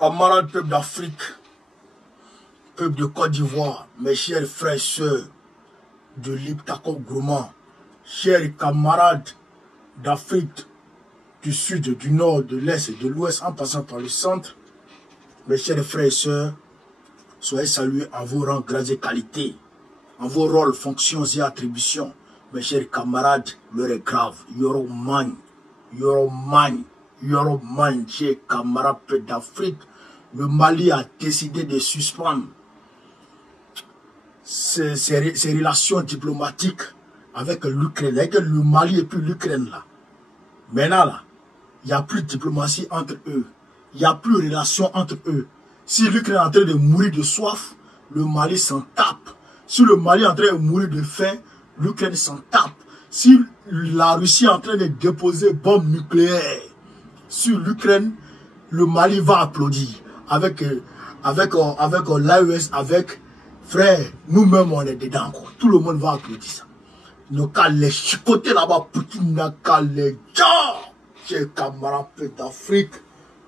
Camarades peuple d'Afrique, peuple de Côte d'Ivoire, mes chers frères et sœurs de l'Iptako Gourmand, chers camarades d'Afrique, du sud, du nord, de l'est et de l'ouest, en passant par le centre, mes chers frères et sœurs, soyez salués en vos rangs, grades et qualités, en vos rôles, fonctions et attributions. Mes chers camarades, l'heure est grave. Yoroman, chers camarades d'Afrique, le Mali a décidé de suspendre ses relations diplomatiques avec l'Ukraine, avec le Mali et puis l'Ukraine là. Maintenant là, il n'y a plus de diplomatie entre eux. Il n'y a plus de relation entre eux. Si l'Ukraine est en train de mourir de soif, le Mali s'en tape. Si le Mali est en train de mourir de faim, l'Ukraine s'en tape. Si la Russie est en train de déposer bombes nucléaires sur l'Ukraine, le Mali va applaudir. Avec l'AES, avec frère, nous-mêmes on est dedans. Quoi. Tout le monde va applaudir ça. Nos cas les chicotés là-bas, Poutine n'a qu'à les gens. Chers camarades d'Afrique,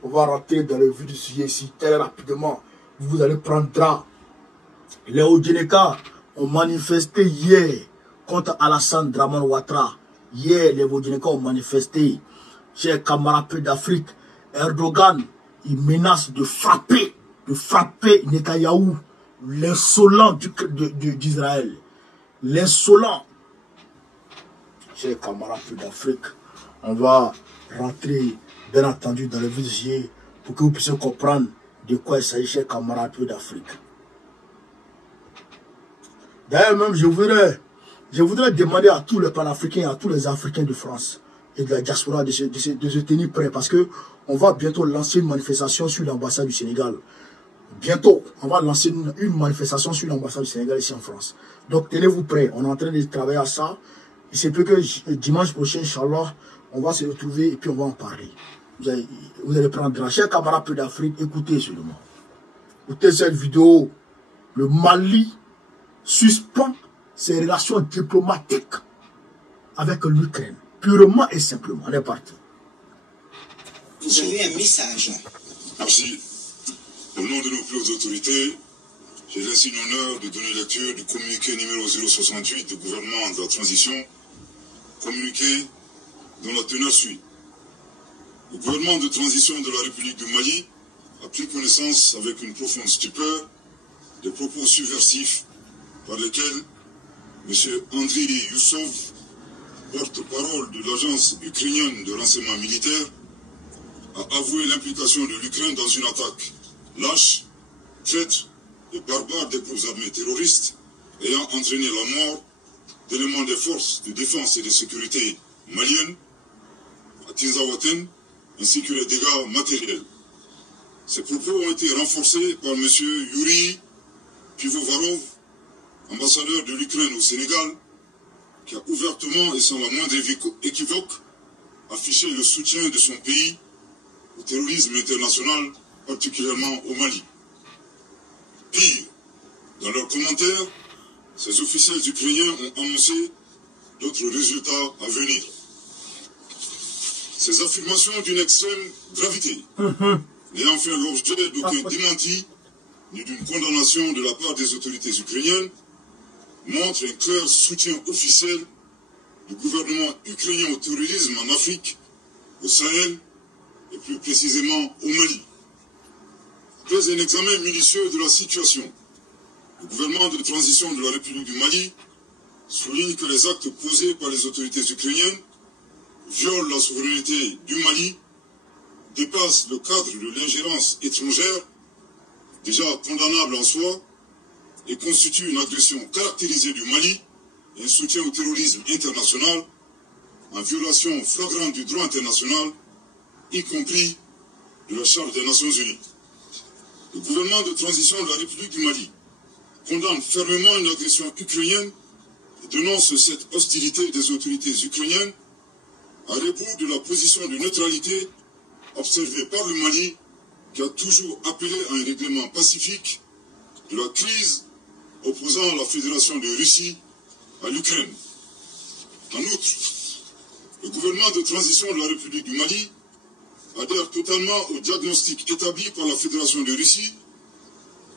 on va rentrer dans le vif du sujet ici très rapidement. Vous allez prendre drap. Les Odjeneka ont manifesté hier contre Alassane Draman Ouattara. Hier, les Odjeneka ont manifesté. Chers camarades d'Afrique, Erdogan, il menace de frapper Netanyahou, l'insolent d'Israël. L'insolent. Chers camarades d'Afrique, on va rentrer, bien entendu, dans le vif du sujet pour que vous puissiez comprendre de quoi il s'agit, chers camarades d'Afrique. D'ailleurs, même, je voudrais demander à tous les panafricains, à tous les Africains de France et de la diaspora de se tenir prêts parce que on va bientôt lancer une manifestation sur l'ambassade du Sénégal. Bientôt, on va lancer une manifestation sur l'ambassade du Sénégal ici en France. Donc, tenez-vous prêts. On est en train de travailler à ça. Il se peut que dimanche prochain, Inch'Allah, on va se retrouver et puis on va en parler. Vous allez prendre la chère camarade d'Afrique, écoutez seulement. Écoutez cette vidéo. Le Mali suspend ses relations diplomatiques avec l'Ukraine. Purement et simplement. On est parti. Vous avez un message. Merci. Au nom de nos plus hautes autorités, j'ai l'insigne honneur de donner lecture du communiqué numéro 068 du gouvernement de la transition, communiqué dont la teneur suit. Le gouvernement de transition de la République du Mali a pris connaissance avec une profonde stupeur des propos subversifs par lesquels M. Andriy Youssov, porte-parole de l'agence ukrainienne de renseignement militaire, a avoué l'implication de l'Ukraine dans une attaque lâche, traître et barbare des groupes armés terroristes ayant entraîné la mort d'éléments des forces de défense et de sécurité maliennes à Tinzaouaten, ainsi que les dégâts matériels. Ces propos ont été renforcés par M. Yuri Pivovarov, ambassadeur de l'Ukraine au Sénégal, qui a ouvertement et sans la moindre équivoque affiché le soutien de son pays au terrorisme international, particulièrement au Mali. Pire, dans leurs commentaires, ces officiels ukrainiens ont annoncé d'autres résultats à venir. Ces affirmations d'une extrême gravité, n'ayant fait l'objet d'aucun démenti ni d'une condamnation de la part des autorités ukrainiennes, montrent un clair soutien officiel du gouvernement ukrainien au terrorisme en Afrique, au Sahel et plus précisément au Mali. Après un examen minutieux de la situation, le gouvernement de transition de la République du Mali souligne que les actes posés par les autorités ukrainiennes violent la souveraineté du Mali, dépassent le cadre de l'ingérence étrangère, déjà condamnable en soi, et constituent une agression caractérisée du Mali et un soutien au terrorisme international en violation flagrante du droit international, y compris de la Charte des Nations Unies. Le gouvernement de transition de la République du Mali condamne fermement une agression ukrainienne et dénonce cette hostilité des autorités ukrainiennes à rebours de la position de neutralité observée par le Mali, qui a toujours appelé à un règlement pacifique de la crise opposant la Fédération de Russie à l'Ukraine. En outre, le gouvernement de transition de la République du Mali adhère totalement au diagnostic établi par la Fédération de Russie,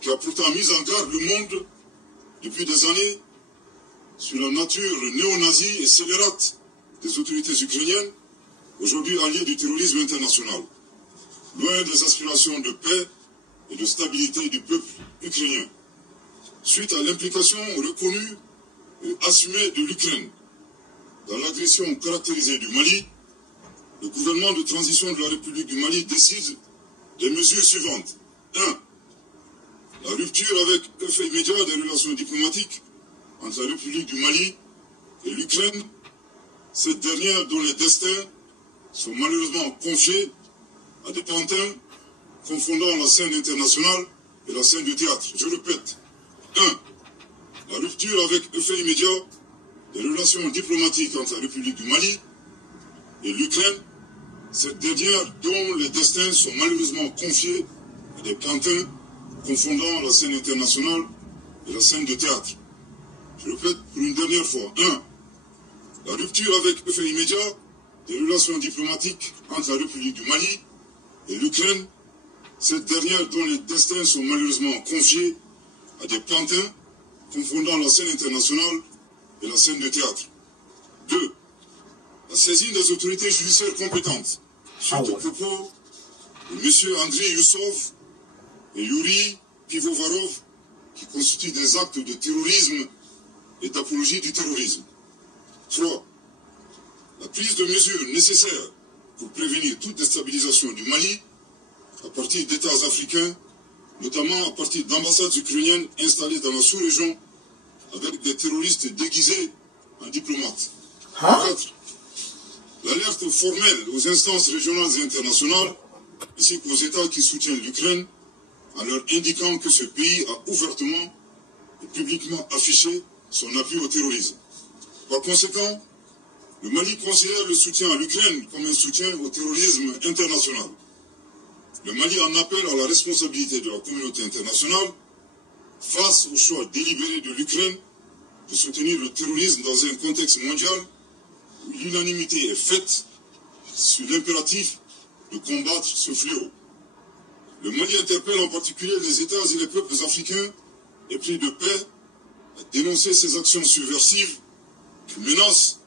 qui a pourtant mis en garde le monde depuis des années sur la nature néo-nazie et scélérate des autorités ukrainiennes, aujourd'hui alliées du terrorisme international, loin des aspirations de paix et de stabilité du peuple ukrainien. Suite à l'implication reconnue et assumée de l'Ukraine dans l'agression caractérisée du Mali, le gouvernement de transition de la République du Mali décide des mesures suivantes. 1. La rupture avec effet immédiat des relations diplomatiques entre la République du Mali et l'Ukraine, cette dernière dont les destins sont malheureusement confiés à des pantins confondant la scène internationale et la scène du théâtre. Je répète. 1. La rupture avec effet immédiat des relations diplomatiques entre la République du Mali et l'Ukraine, cette dernière dont les destins sont malheureusement confiés à des pantins confondant la scène internationale et la scène de théâtre. Je répète pour une dernière fois. 1. La rupture avec effet immédiat des relations diplomatiques entre la République du Mali et l'Ukraine, cette dernière dont les destins sont malheureusement confiés à des pantins confondant la scène internationale et la scène de théâtre. 2. La saisine des autorités judiciaires compétentes suite aux propos de M. Andriy Youssov et Yuri Pivovarov qui constituent des actes de terrorisme et d'apologie du terrorisme. 3. La prise de mesures nécessaires pour prévenir toute déstabilisation du Mali à partir d'États africains, notamment à partir d'ambassades ukrainiennes installées dans la sous-région avec des terroristes déguisés en diplomates. 4. L'alerte formelle aux instances régionales et internationales, ainsi qu'aux États qui soutiennent l'Ukraine, en leur indiquant que ce pays a ouvertement et publiquement affiché son appui au terrorisme. Par conséquent, le Mali considère le soutien à l'Ukraine comme un soutien au terrorisme international. Le Mali en appelle à la responsabilité de la communauté internationale face au choix délibéré de l'Ukraine de soutenir le terrorisme dans un contexte mondial où l'unanimité est faite sur l'impératif de combattre ce fléau. Le Mali interpelle en particulier les États et les peuples africains épris de paix à dénoncer ces actions subversives qui menacent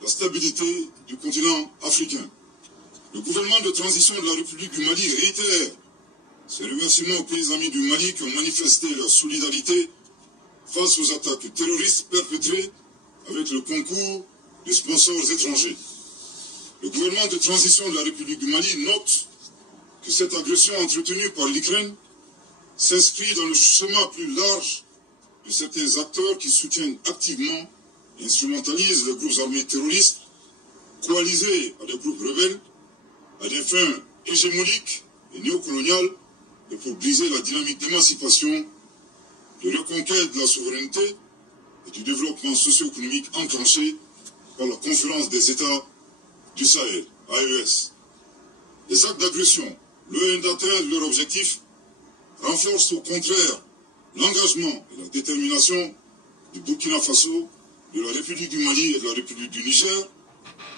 la stabilité du continent africain. Le gouvernement de transition de la République du Mali réitère ses remerciements aux pays amis du Mali qui ont manifesté leur solidarité face aux attaques terroristes perpétrées avec le concours de sponsors étrangers. Le gouvernement de transition de la République du Mali note que cette agression entretenue par l'Ukraine s'inscrit dans le schéma plus large de certains acteurs qui soutiennent activement et instrumentalisent les groupes armés terroristes coalisés à des groupes rebelles à des fins hégémoniques et néocoloniales et pour briser la dynamique d'émancipation, de reconquête de la souveraineté et du développement socio-économique enclenché par la Conférence des États du Sahel, AES. Les actes d'agression, loin d'atteindre leur objectif, renforcent au contraire l'engagement et la détermination du Burkina Faso, de la République du Mali et de la République du Niger,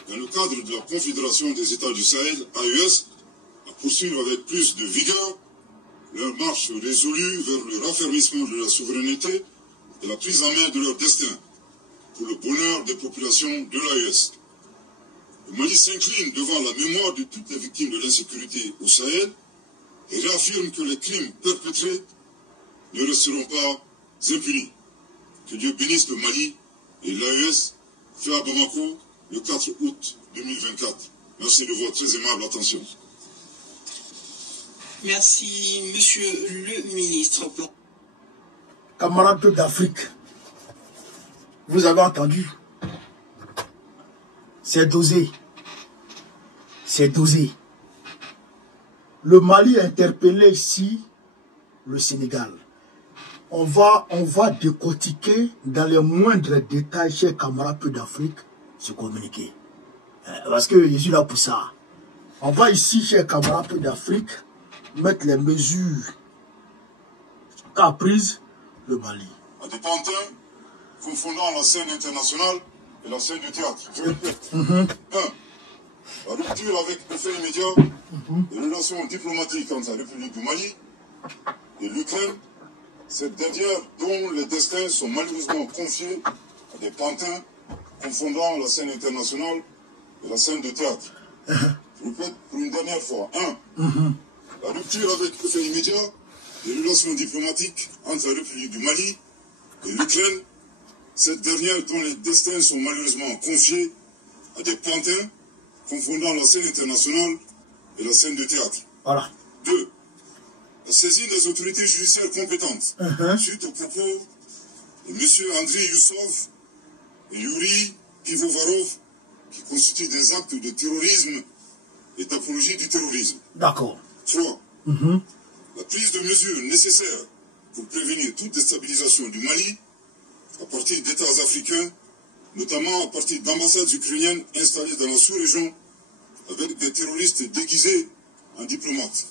dans le cadre de la Confédération des États du Sahel, AES, à poursuivre avec plus de vigueur leur marche résolue vers le raffermissement de la souveraineté et la prise en main de leur destin, pour le bonheur des populations de l'AES. Le Mali s'incline devant la mémoire de toutes les victimes de l'insécurité au Sahel et réaffirme que les crimes perpétrés ne resteront pas impunis. Que Dieu bénisse le Mali et l'AES, fait à Bamako le 4 août 2024. Merci de votre très aimable attention. Merci, Monsieur le Ministre. Camarades d'Afrique, vous avez entendu? C'est dosé. C'est dosé. Le Mali a interpellé ici le Sénégal. On va décortiquer dans les moindres détails, chers camarades d'Afrique, ce communiqué. Parce que je suis là pour ça. On va ici, chers camarades d'Afrique, mettre les mesures qu'a prises le Mali. À des pantins confondant la scène internationale et la scène du théâtre. Je répète. 1. La rupture avec effet immédiat des relations diplomatiques entre la République du Mali et l'Ukraine, cette dernière dont les destins sont malheureusement confiés à des pantins confondant la scène internationale et la scène de théâtre. Je répète pour une dernière fois. 1. La rupture avec effet immédiat des relations diplomatiques entre la République du Mali et l'Ukraine, cette dernière dont les destins sont malheureusement confiés à des pantins confondant la scène internationale et la scène de théâtre. Voilà. 2. La saisine des autorités judiciaires compétentes suite aux propos de M. Andriy Youssov et Yuri Pivovarov qui constituent des actes de terrorisme et d'apologie du terrorisme. D'accord. 3. La prise de mesures nécessaires pour prévenir toute déstabilisation du Mali à partir d'États africains, notamment à partir d'ambassades ukrainiennes installées dans la sous-région avec des terroristes déguisés en diplomates.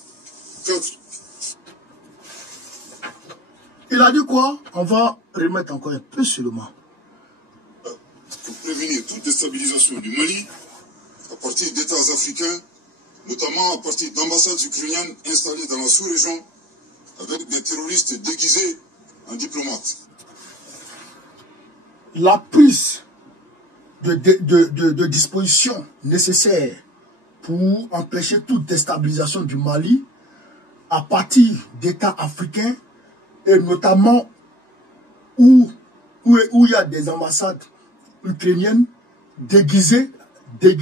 4. Il a dit quoi? On va remettre encore un peu seulement. Pour prévenir toute déstabilisation du Mali à partir d'États africains, notamment à partir d'ambassades ukrainiennes installées dans la sous-région avec des terroristes déguisés en diplomates. La prise de dispositions nécessaires pour empêcher toute déstabilisation du Mali à partir d'États africains et notamment où il y a des ambassades ukrainiennes déguisées des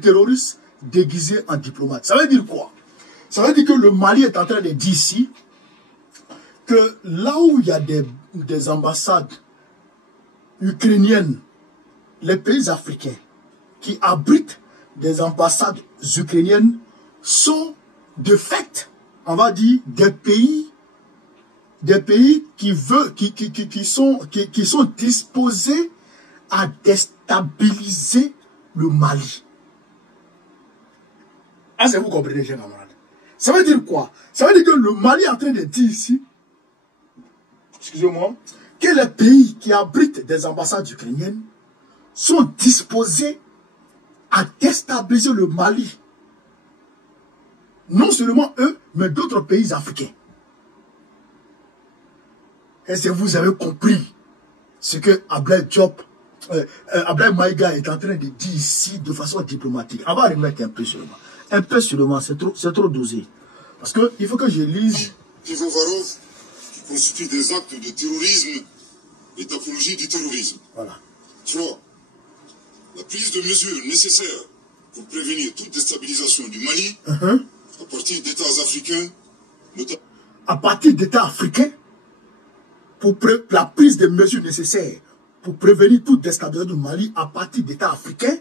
terroristes déguisés en diplomates. Ça veut dire quoi? Ça veut dire que le Mali est en train de dire ici que là où il y a des ambassades ukrainiennes, les pays africains qui abritent des ambassades ukrainiennes sont de fait, on va dire, des pays qui sont disposés à déstabiliser le Mali. Ah, c'est vous comprenez, chers camarades. Ça veut dire quoi? Ça veut dire que le Mali est en train de dire ici, excusez-moi, que les pays qui abritent des ambassades ukrainiennes sont disposés à déstabiliser le Mali. Non seulement eux, mais d'autres pays africains. Est-ce que vous avez compris ce que Ablaye Maïga est en train de dire ici de façon diplomatique? On va remettre un peu seulement. Un peu seulement, c'est trop dosé. Parce qu'il faut que je lise. Pivovarov, qui constitue des actes de terrorisme et d'apologie du terrorisme. Voilà. 3. La prise de mesures nécessaires pour prévenir toute déstabilisation du Mali à partir d'États africains, notamment. À partir d'États africains, pour la prise de mesures nécessaires pour prévenir toute déstabilisation du Mali à partir d'États africains,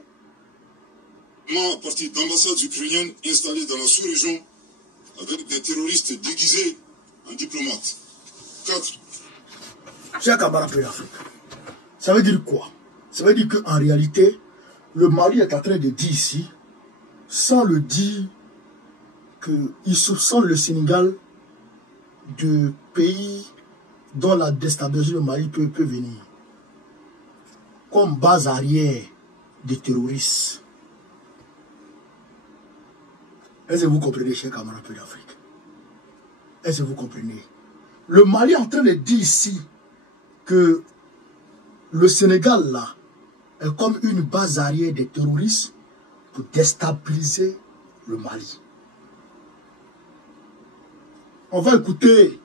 à partir d'ambassades ukrainiennes installées dans la sous-région avec des terroristes déguisés en diplomates. 4. Chers camarades de l'Afrique, ça veut dire quoi? Ça veut dire qu'en réalité, le Mali est en train de dire ici, sans le dire, qu'il soupçonne le Sénégal de pays dont la déstabilisation du Mali peut venir comme base arrière des terroristes. Est-ce que vous comprenez, chers camarades de l'Afrique? Est-ce que vous comprenez? Le Mali est en train de dire ici que le Sénégal, là, est comme une base arrière des terroristes pour déstabiliser le Mali. On va réécouter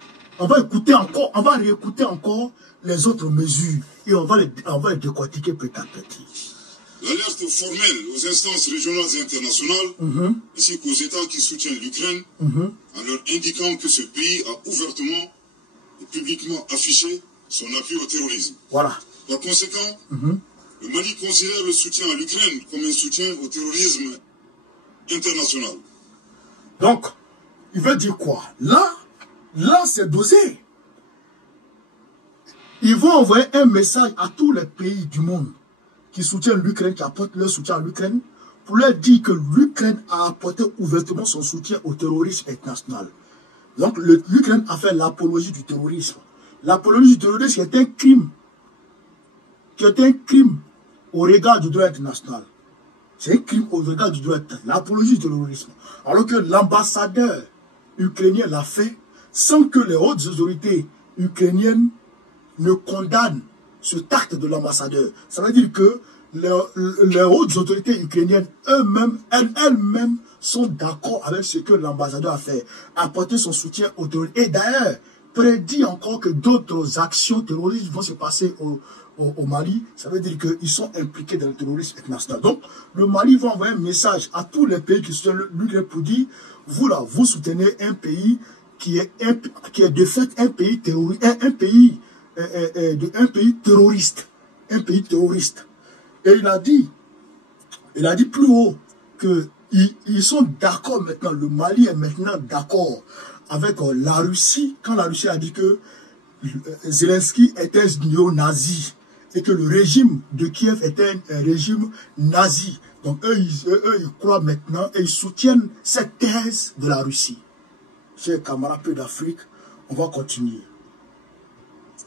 encore les autres mesures et on va les décortiquer petit à petit. L'alerte formelle aux instances régionales et internationales, ainsi qu'aux États qui soutiennent l'Ukraine, en leur indiquant que ce pays a ouvertement et publiquement affiché son appui au terrorisme. Voilà. Par conséquent, le Mali considère le soutien à l'Ukraine comme un soutien au terrorisme international. Donc, il veut dire quoi? Là c'est dosé. Ils vont envoyer un message à tous les pays du monde qui soutiennent l'Ukraine, qui apportent leur soutien à l'Ukraine, pour leur dire que l'Ukraine a apporté ouvertement son soutien au terrorisme international. Donc l'Ukraine a fait l'apologie du terrorisme. L'apologie du terrorisme est un crime. Qui est un crime au regard du droit international. C'est un crime au regard du droit, l'apologie du terrorisme. Alors que l'ambassadeur ukrainien l'a fait sans que les hautes autorités ukrainiennes ne condamnent ce acte de l'ambassadeur. Ça veut dire que les hautes autorités ukrainiennes elles-mêmes sont d'accord avec ce que l'ambassadeur a fait, apporter son soutien aux terroristes. Et d'ailleurs, prédit encore que d'autres actions terroristes vont se passer au Mali. Ça veut dire qu'ils sont impliqués dans le terrorisme international. Donc, le Mali va envoyer un message à tous les pays qui soutiennent l'Ukraine pour dire, vous là, vous soutenez un pays qui est de fait un pays terroriste, un pays terroriste. Un pays terroriste. Et il a dit plus haut qu'ils sont d'accord maintenant, le Mali est maintenant d'accord avec la Russie, quand la Russie a dit que Zelensky était néo-nazi et que le régime de Kiev était un régime nazi. Donc eux, ils croient maintenant et ils soutiennent cette thèse de la Russie. Chers camarades peu d'Afrique, on va continuer.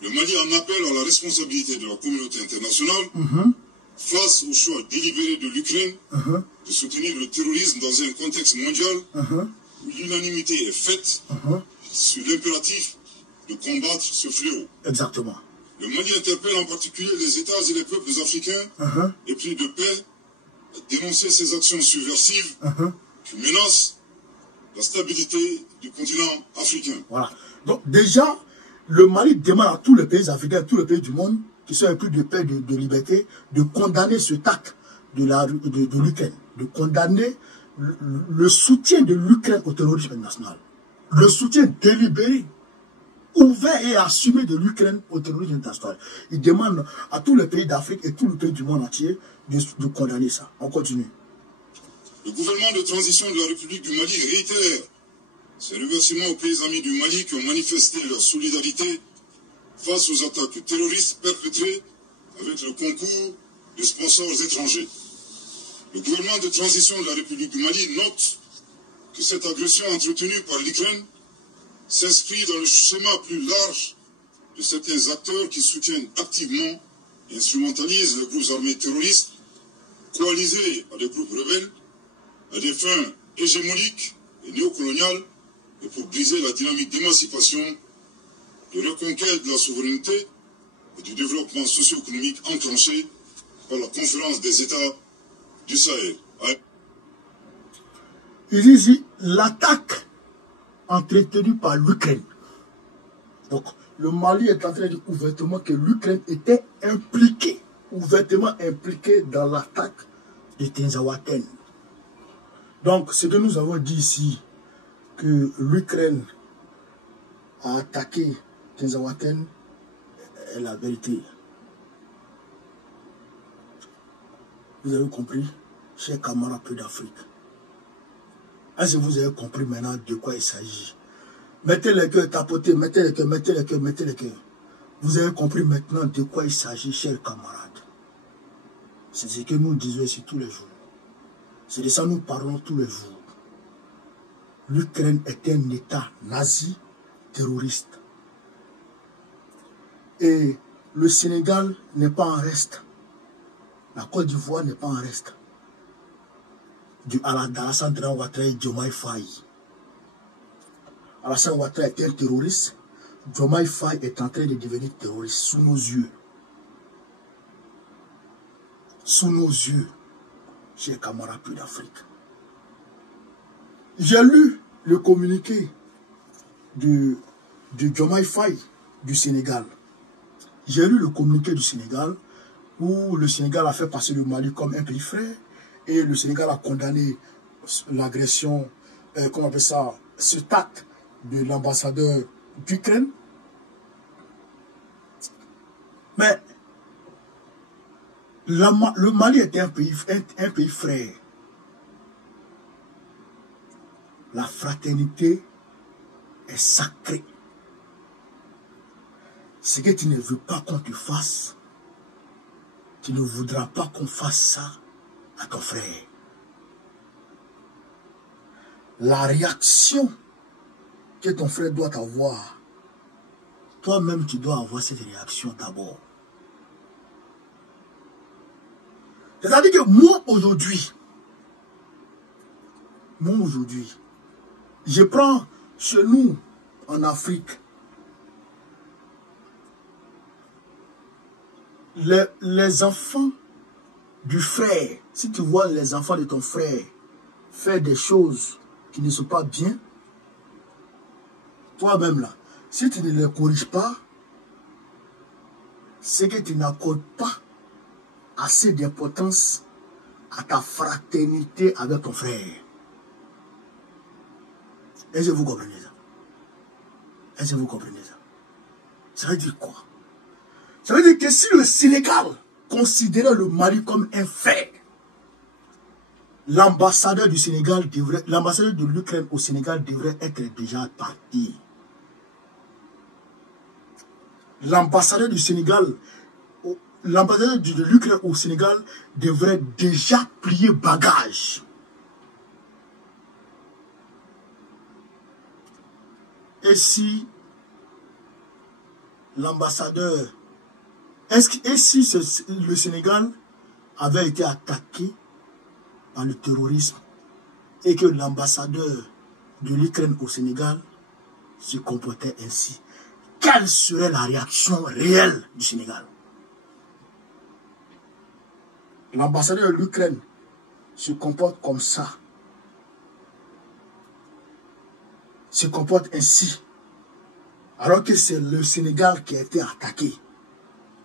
Le Mali en appelle à la responsabilité de la communauté internationale face au choix délibéré de l'Ukraine de soutenir le terrorisme dans un contexte mondial où l'unanimité est faite sur l'impératif de combattre ce fléau. Exactement. Le Mali interpelle en particulier les États et les peuples africains épris de paix à dénoncer ces actions subversives qui menacent la stabilité du continent africain. Voilà. Donc déjà, le Mali demande à tous les pays africains, à tous les pays du monde qui sont épris de paix, de liberté, de condamner ce acte de l'Ukraine, de condamner le soutien de l'Ukraine au terrorisme national, le soutien délibéré, ouvert et assumé de l'Ukraine au terrorisme international. Il demande à tous les pays d'Afrique et tous les pays du monde entier de condamner ça. On continue. Le gouvernement de transition de la République du Mali réitère ses remerciements aux pays amis du Mali qui ont manifesté leur solidarité face aux attaques terroristes perpétrées avec le concours de sponsors étrangers. Le gouvernement de transition de la République du Mali note que cette agression entretenue par l'Ukraine s'inscrit dans le schéma plus large de certains acteurs qui soutiennent activement et instrumentalisent les groupes armés terroristes coalisés à des groupes rebelles à des fins hégémoniques et néocoloniales et pour briser la dynamique d'émancipation, de reconquête de la souveraineté et du développement socio-économique enclenché par la conférence des États du Sahel. Il dit ici, l'attaque entretenue par l'Ukraine. Donc, le Mali est en train de dire ouvertement que l'Ukraine était ouvertement impliquée dans l'attaque de Tinzaouaten. Donc, ce que nous avons dit ici, que l'Ukraine a attaqué Tinzaouaten, est la vérité. Vous avez compris, chers camarades peu d'Afrique. Est-ce que vous avez compris maintenant de quoi il s'agit? Mettez les cœurs, tapotez, mettez les cœurs, mettez les cœurs, mettez les cœurs. Vous avez compris maintenant de quoi il s'agit, chers camarades. C'est ce que nous disons ici tous les jours. C'est de ça que nous parlons tous les jours. L'Ukraine est un État nazi terroriste. Et le Sénégal n'est pas en reste. La Côte d'Ivoire n'est pas en reste. Alassane Ouattara et Diomaye Faye. Alassane Ouattara est un terroriste. Diomaye Faye est en train de devenir terroriste sous nos yeux. Sous nos yeux, chers camarades d'Afrique. J'ai lu le communiqué de Diomaye Faye du Sénégal. J'ai lu le communiqué du Sénégal où le Sénégal a fait passer le Mali comme un pays frère et le Sénégal a condamné l'agression, comment on appelle ça, cet acte de l'ambassadeur d'Ukraine. Mais le Mali est un pays frère. La fraternité est sacrée. Ce que tu ne veux pas qu'on te fasse, tu ne voudras pas qu'on fasse ça à ton frère. La réaction que ton frère doit avoir, toi-même tu dois avoir cette réaction d'abord. C'est-à-dire que moi aujourd'hui, moi aujourd'hui, je prends chez nous, en Afrique, les enfants du frère, si tu vois les enfants de ton frère faire des choses qui ne sont pas bien, toi-même là, si tu ne les corriges pas, c'est que tu n'accordes pas assez d'importance à ta fraternité avec ton frère. Est-ce que vous comprenez ça? Est-ce que vous comprenez ça? Ça veut dire quoi? Ça veut dire que si le Sénégal considérait le Mali comme un frère, l'ambassadeur du Sénégal devrait, l'ambassadeur de l'Ukraine au Sénégal devrait être déjà parti. L'ambassadeur du Sénégal, l'ambassadeur de l'Ukraine au Sénégal devrait déjà plier bagage. Et si l'ambassadeur, et si le Sénégal avait été attaqué par le terrorisme et que l'ambassadeur de l'Ukraine au Sénégal se comportait ainsi, quelle serait la réaction réelle du Sénégal? L'ambassadeur de l'Ukraine se comporte comme ça, se comporte ainsi, alors que c'est le Sénégal qui a été attaqué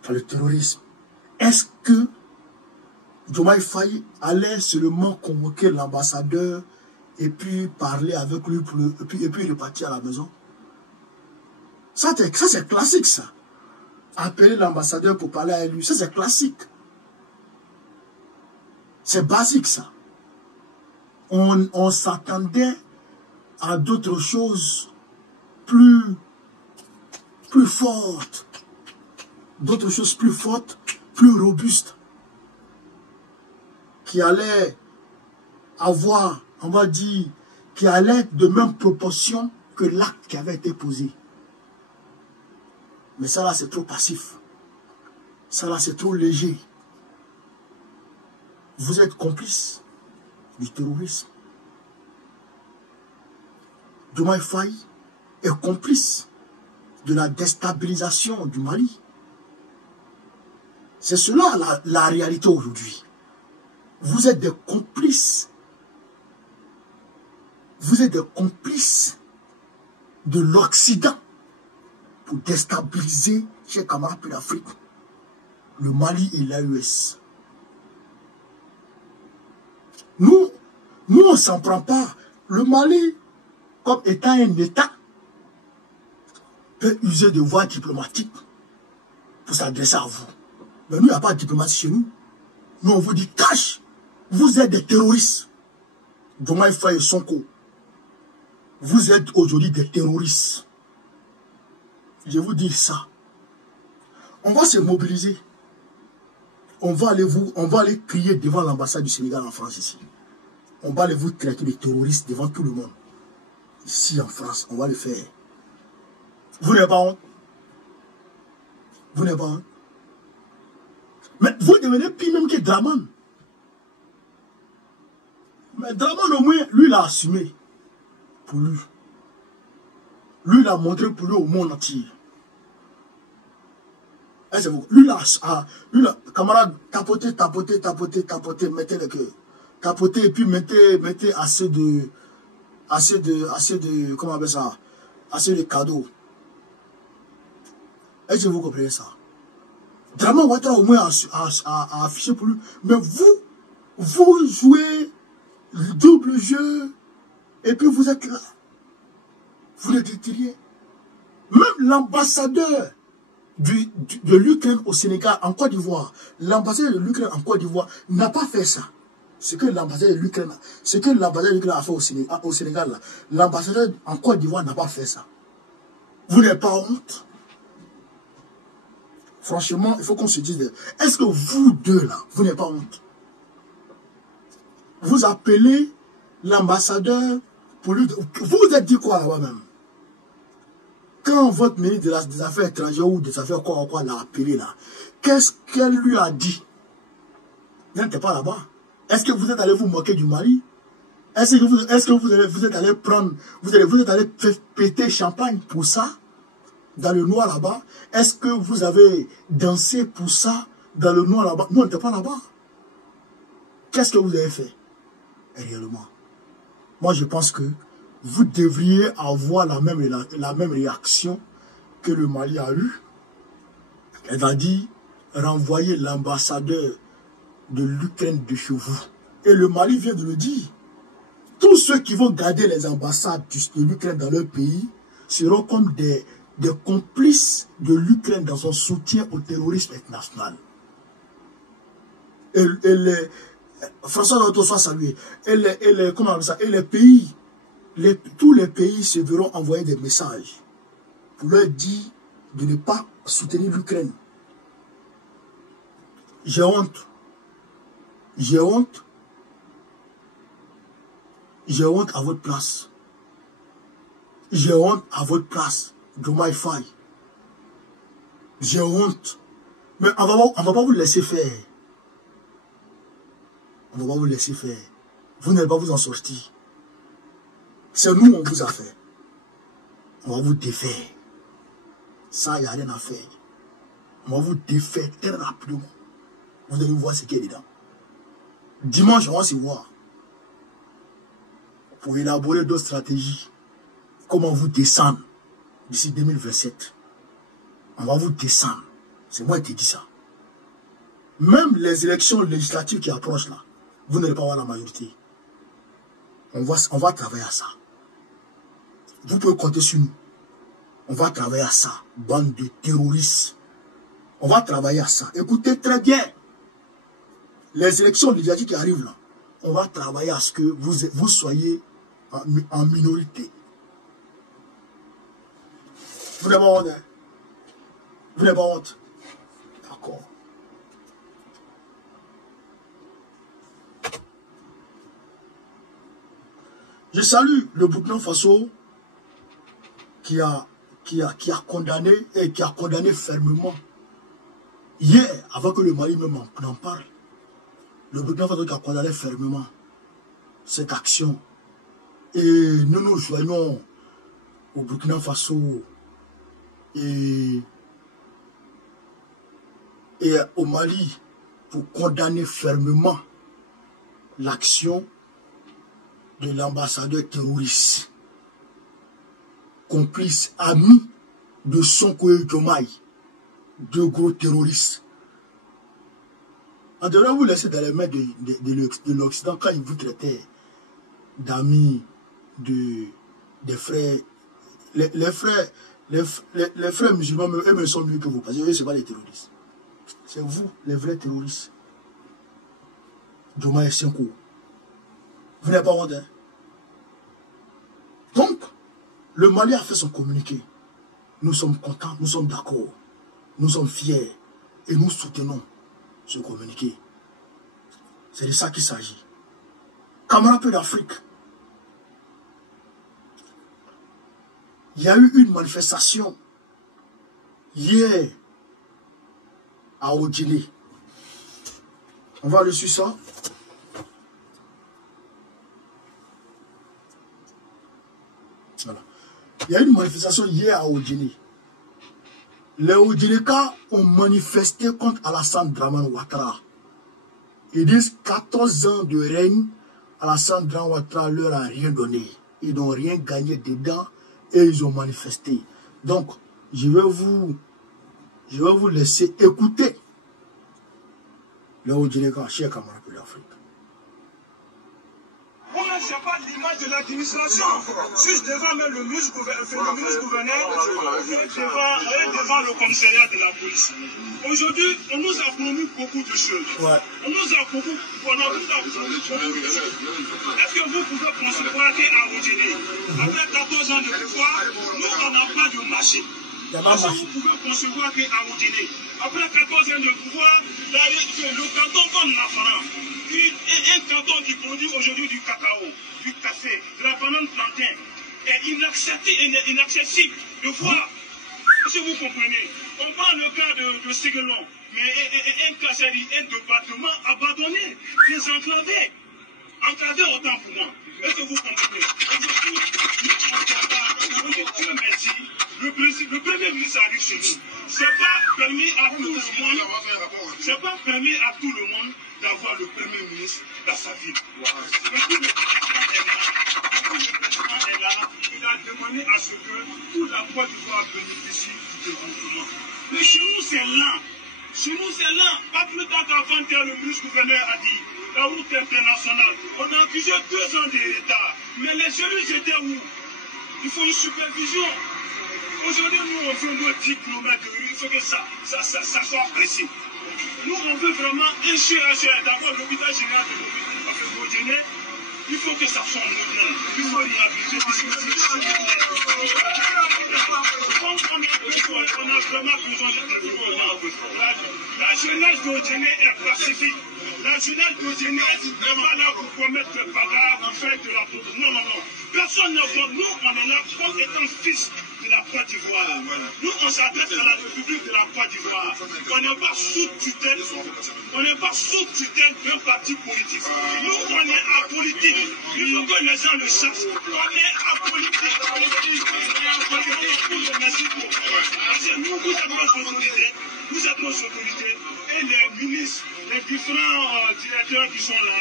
par le terrorisme. Est-ce que Diomaye Faye allait seulement convoquer l'ambassadeur et puis parler avec lui et puis repartir à la maison? Ça c'est classique, ça. Appeler l'ambassadeur pour parler avec lui, ça c'est classique. C'est basique, ça. On s'attendait à d'autres choses plus fortes. D'autres choses plus fortes, plus robustes, qui allaient avoir, on va dire, qui allaient de même proportion que l'acte qui avait été posé. Mais ça là, c'est trop passif. Ça là, c'est trop léger. Vous êtes complice du terrorisme. Diomaye Faye est complice de la déstabilisation du Mali. C'est cela la réalité aujourd'hui. Vous êtes des complices. Vous êtes des complices de l'Occident pour déstabiliser, chers camarades de l'Afrique, le Mali et l'AES. Nous, on ne s'en prend pas. Le Mali, comme étant un État, peut user de voies diplomatiques pour s'adresser à vous. Mais nous, il n'y a pas de diplomatie chez nous. Nous, on vous dit cash. Vous êtes des terroristes. Diomaye Faye et Sonko. Vous êtes aujourd'hui des terroristes. Je vous dis ça. On va se mobiliser. On va aller crier devant l'ambassade du Sénégal en France ici. On va aller vous traiter de terroristes devant tout le monde. Ici en France, on va le faire. Vous n'avez pas honte? Vous n'avez pas honte? Mais vous devenez pire même que Draman. Mais Draman au moins, lui l'a assumé. Pour lui. Lui l'a montré pour lui au monde entier. Lui là, camarade, tapotez, mettez le cœur. Tapotez et puis mettez assez de, comment on appelle ça, assez de cadeaux. Est-ce que vous comprenez ça? Draman Ouattara au moins a affiché pour lui. Mais vous jouez le double jeu et puis vous êtes là. Vous le détiriez. Même l'ambassadeur de l'Ukraine au Sénégal, en Côte d'Ivoire, l'ambassadeur de l'Ukraine en Côte d'Ivoire n'a pas fait ça. Ce que l'ambassadeur de l'Ukraine a fait au Sénégal, l'ambassadeur en Côte d'Ivoire n'a pas fait ça. Vous n'avez pas honte? Franchement, il faut qu'on se dise, est-ce que vous deux là, vous n'avez pas honte? Vous appelez l'ambassadeur pour lui... Vous vous êtes dit quoi là-bas même? Quand votre ministre des Affaires étrangères ou des Affaires quoi l'a appelé là, qu'est-ce qu'elle lui a dit? Elle n'était pas là-bas. Est-ce que vous êtes allé vous moquer du Mali? Est-ce que vous êtes allé prendre, vous êtes allé péter champagne pour ça, dans le noir là-bas? Est-ce que vous avez dansé pour ça, dans le noir là-bas? Non, on n'était pas là-bas. Qu'est-ce que vous avez fait, réellement? Moi, je pense que vous devriez avoir la même réaction que le Mali a eu. Elle a dit, renvoyer l'ambassadeur de l'Ukraine de chez vous. Et le Mali vient de le dire. Tous ceux qui vont garder les ambassades de l'Ukraine dans leur pays seront comme des complices de l'Ukraine dans son soutien au terrorisme international. François Otto soit salué. Comment on appelle ça? Et les pays, tous les pays se verront envoyer des messages pour leur dire de ne pas soutenir l'Ukraine. J'ai honte. J'ai honte. J'ai honte à votre place. J'ai honte à votre place, Diomaye Faye. J'ai honte. Mais on va pas vous laisser faire. On va pas vous laisser faire. Vous n'allez pas vous en sortir. C'est nous, on vous a fait. On va vous défaire. Ça, il n'y a rien à faire. On va vous défaire très rapidement. Vous allez voir ce qu'il y a dedans. Dimanche, on va se voir. Pour élaborer d'autres stratégies. Comment vous descendre d'ici 2027. On va vous descendre. C'est moi qui te dis ça. Même les élections législatives qui approchent là, vous n'allez pas avoir la majorité. On va travailler à ça. Vous pouvez compter sur nous. On va travailler à ça. Bande de terroristes. On va travailler à ça. Écoutez très bien. Les élections législatives qui arrivent là, on va travailler à ce que vous soyez en minorité. Vous n'avez pas honte, hein? Vous n'avez pas honte? D'accord. Je salue le Burkina Faso qui a condamné et qui a condamné fermement. Hier, avant que le Mali même en parle, le Burkina Faso qui a condamné fermement cette action. Et nous nous joignons au Burkina Faso et au Mali pour condamner fermement l'action de l'ambassadeur terroriste, complice, ami de Sonko et Diomaye, deux gros terroristes. On devrait vous laisser dans les mains de l'Occident quand ils vous traitaient d'amis, des frères. Les frères musulmans, eux, sont mieux que vous, parce que eux, ce n'est pas les terroristes. C'est vous, les vrais terroristes. Diomaye et Sonko. Vous n'avez pas honte, hein? Donc, le Mali a fait son communiqué. Nous sommes contents, nous sommes d'accord. Nous sommes fiers. Et nous soutenons ce communiqué. C'est de ça qu'il s'agit. Camarades d'Afrique. Il y a eu une manifestation hier à Odjilé. On va aller sur ça. Voilà. Il y a eu une manifestation hier à Odjilé. Les Odjilékas ont manifesté contre Alassane Dramane Ouattara. Ils disent 14 ans de règne, Alassane Dramane Ouattara leur a rien donné. Ils n'ont rien gagné dedans et ils ont manifesté. Donc, je vais vous laisser écouter les Odjilékas, chers camarades de l'Afrique. Ce n'est pas l'image de l'administration. Juste devant même le ministre-gouverneur devant le commissariat de la police. Aujourd'hui, on nous a promis beaucoup de choses. Ouais. On nous a promis beaucoup de choses. Est-ce que vous pouvez concevoir qu'à Odjilé, après 14 ans de pouvoir, nous, on n'a pas de marché? Est-ce que vous pouvez concevoir qu'à Odjilé, après 14 ans de pouvoir, le canton comme la France, un canton qui produit aujourd'hui du cacao, du café, de la banane plantain, est inaccessible de voir. Si vous comprenez, on prend le cas de Séguelon, mais un département abandonné, désenclavé, enclavé autant pour moi. Est-ce que vous comprenez? Aujourd'hui, on dit Dieu merci. Le premier ministre arrive chez nous. C'est pas permis à tout le monde. C'est pas permis à tout le monde d'avoir le premier ministre dans sa ville. Mais tout le président est là. Il a demandé à ce que toute la Côte d'Ivoire bénéficie du développement. Mais chez nous, c'est lent. Chez nous, c'est lent. Pas plus tard qu'avant-hier, le ministre-gouverneur a dit la route internationale. On a accusé 2 ans de retard. Mais les jeunes étaient où? Il faut une supervision. Aujourd'hui, nous, on veut nos 10 km de rue. Il faut que ça soit précis. Nous, on veut vraiment un CHR. D'abord, l'hôpital général de l'Oguéné. Il faut que ça soit moderne. Il faut réhabiliter tout ce qui on a vraiment besoin de développement. La jeunesse d'Oguéné est pacifique. La jeunesse d'Oguéné n'est pas là pour commettre des bagarres ou faire de la politique. Non, non, non. Personne ne voit. Nous, on est là comme étant fils de la Côte d'Ivoire. Nous, on s'adresse à la République de la Côte d'Ivoire. On n'est pas sous tutelle. On n'est pas sous tutelle d'un parti politique. Nous, on est apolitique. Il faut que les gens le sachent. On est apolitique. Nous, vous êtes nos autorités. Vous êtes nos autorités. Et les ministres, les différents directeurs qui sont là,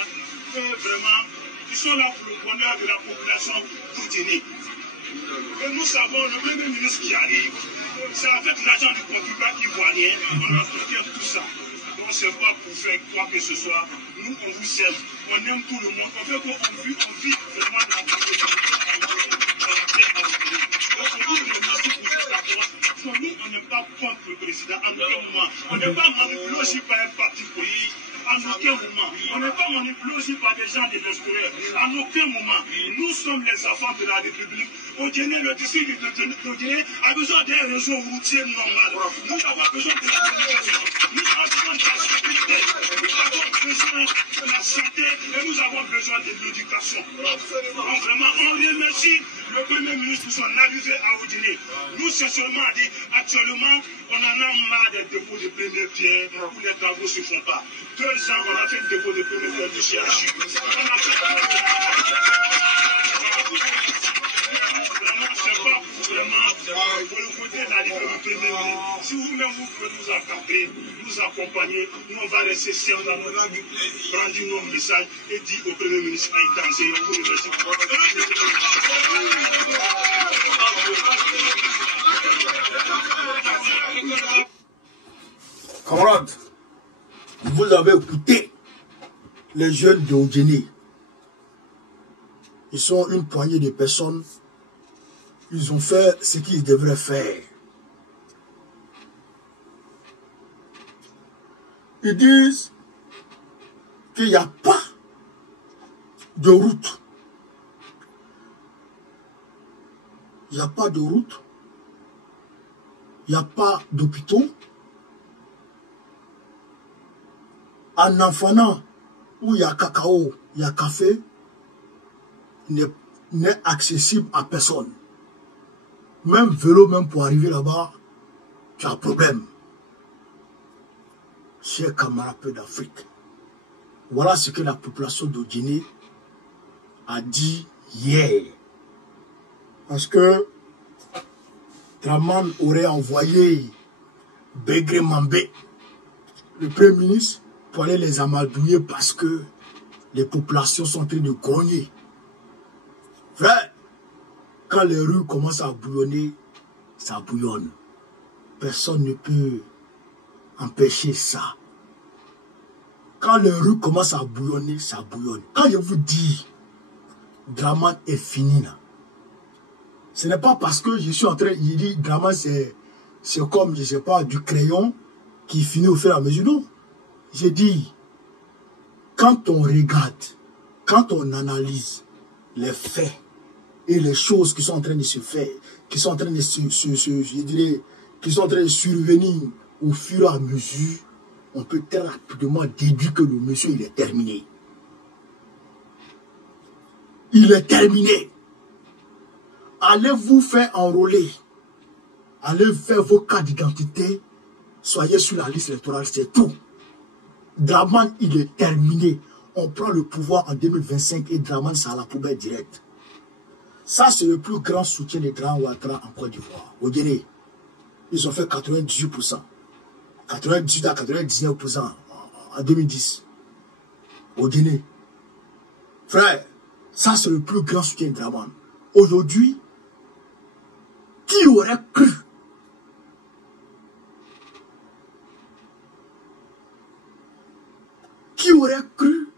vraiment, ils sont là pour le bonheur de la population d'Oguéné. Et nous savons, le premier ministre qui arrive, c'est avec l'argent du contribuable ivoirien, on a fait tout ça. Donc ce n'est pas pour faire quoi que ce soit. Nous, on vous aime, on aime tout le monde. On veut qu'on vit vraiment dans la vie. Nous, on n'est pas contre le président en aucun moment. On n'est pas manipulé aussi par un parti politique. En aucun moment. On n'est pas manipulé aussi par des gens de l'extérieur. En aucun moment. Nous sommes les enfants de la République. Oguéné, le district d'Oguéné a besoin d'un réseau routier normal. Nous avons besoin de la communication. Nous avons besoin de la sécurité. Nous avons besoin de la santé et nous avons besoin de l'éducation. Donc vraiment, on remercie le Premier ministre pour son arrivée à Oguéné. Nous, c'est seulement dit, actuellement, on en a marre des dépôts de première pierre où les travaux ne se font pas. 2 ans, on a fait le dépôt de première pierre du CHU. On a fait vraiment, c'est pas vraiment pour le côté de la liberté. Si vous-même vous pouvez nous accompagner, nous accompagner, nous on va rester sérieux dans nos langues, prendre nos messages et dire au Premier ministre à y danser. On vous remercie. Camarades, vous avez écouté les jeunes de Oguéné. Ils sont une poignée de personnes. Ils ont fait ce qu'ils devraient faire. Ils disent qu'il n'y a pas de route. Il n'y a pas de route. Il n'y a pas d'hôpitaux. En Enfana, où il y a cacao, il y a café, n'est accessible à personne. Même vélo, même pour arriver là-bas, tu as un problème. Chers camarades d'Afrique, voilà ce que la population d'Oguéné a dit hier. Parce que Draman aurait envoyé Begré Mambé, le Premier ministre, pour aller les amadouiller parce que les populations sont en train de grogner. Frère, quand les rues commencent à bouillonner, ça bouillonne. Personne ne peut empêcher ça. Quand les rues commencent à bouillonner, ça bouillonne. Quand je vous dis, Draman est fini là. Ce n'est pas parce que je suis en train, il dit, Draman c'est comme, je ne sais pas, du crayon qui finit au fur et à mesure. Non. J'ai dit, quand on regarde, quand on analyse les faits et les choses qui sont en train de se faire, qui sont en train de je dirais, qui sont en train de survenir au fur et à mesure, on peut très rapidement déduire que le monsieur, il est terminé. Il est terminé. Allez vous faire enrôler. Allez faire vos cartes d'identité. Soyez sur la liste électorale, c'est tout. Draman, il est terminé. on prend le pouvoir en 2025 et Dramane, c'est à la poubelle directe. Ça, c'est le plus grand soutien de Dramane Ouattara en Côte d'Ivoire. Au Guinée, ils ont fait 98%. 98 à 99% en 2010. Au Guinée. Frère, ça, c'est le plus grand soutien de Dramane. Aujourd'hui, qui aurait cru? Qui aurait cru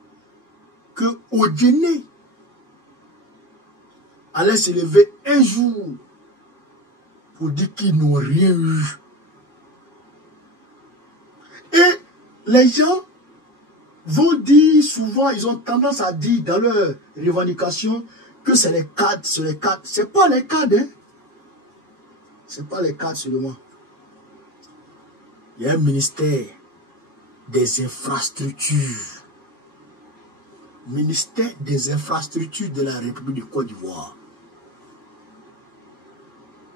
que au Guinée allait se lever un jour pour dire qu'ils n'ont rien eu? Et les gens vont dire souvent, ils ont tendance à dire dans leurs revendications que c'est les cadres, c'est les cadres. C'est pas les cadres, hein. C'est pas les cadres seulement. Il y a un ministère des infrastructures. Ministère des infrastructures de la République de Côte d'Ivoire.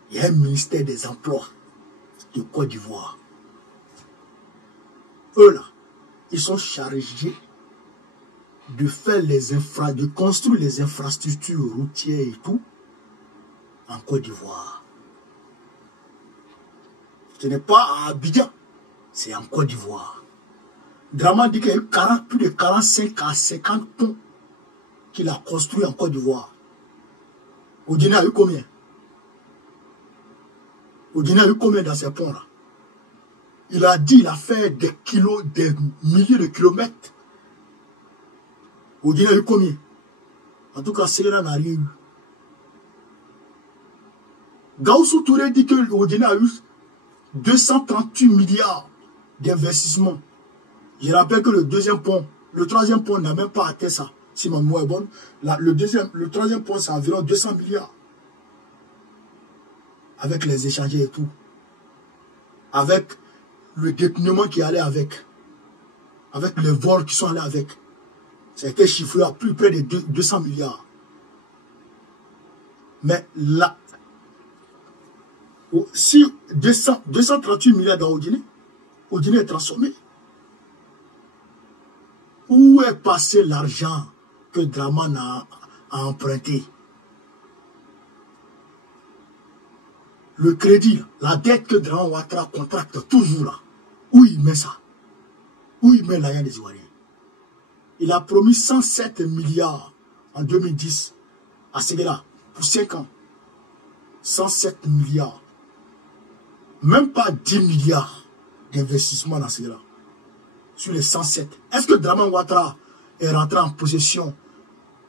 Il y a un ministère des emplois de Côte d'Ivoire. Eux là, ils sont chargés de faire de construire les infrastructures routières et tout en Côte d'Ivoire. Ce n'est pas à Abidjan, c'est en Côte d'Ivoire. Dramane dit qu'il y a eu plus de 45 à 50 ponts qu'il a construits en Côte d'Ivoire. Au Guinée, il y a eu combien? Au Guinée, il y a eu combien dans ces ponts-là? Il a dit, il a fait des milliers de kilomètres. Au Guinée, il y a eu combien? En tout cas, Sénégal n'a rien eu. Gaussou Touré dit qu'au Guinée a eu 238 milliards d'investissements. Je rappelle que le troisième pont n'a même pas atteint ça. Si ma mémoire est bonne, le troisième pont, c'est environ 200 milliards. Avec les échangeurs et tout. Avec le détournement qui allait avec. Avec les vols qui sont allés avec. Ça a été chiffré à plus près de 200 milliards. Mais là, si 238 milliards dans Guinée est transformé. Où est passé l'argent que Dramane a emprunté? Le crédit, la dette que Dramane Ouattara contracte toujours là. Où il met ça? Où il met l'argent des Ivoiriens? Il a promis 107 milliards en 2010 à Séguéla pour 5 ans. 107 milliards. Même pas 10 milliards d'investissement dans Séguéla. Sur les 107. Est-ce que Dramane Ouattara est rentré en possession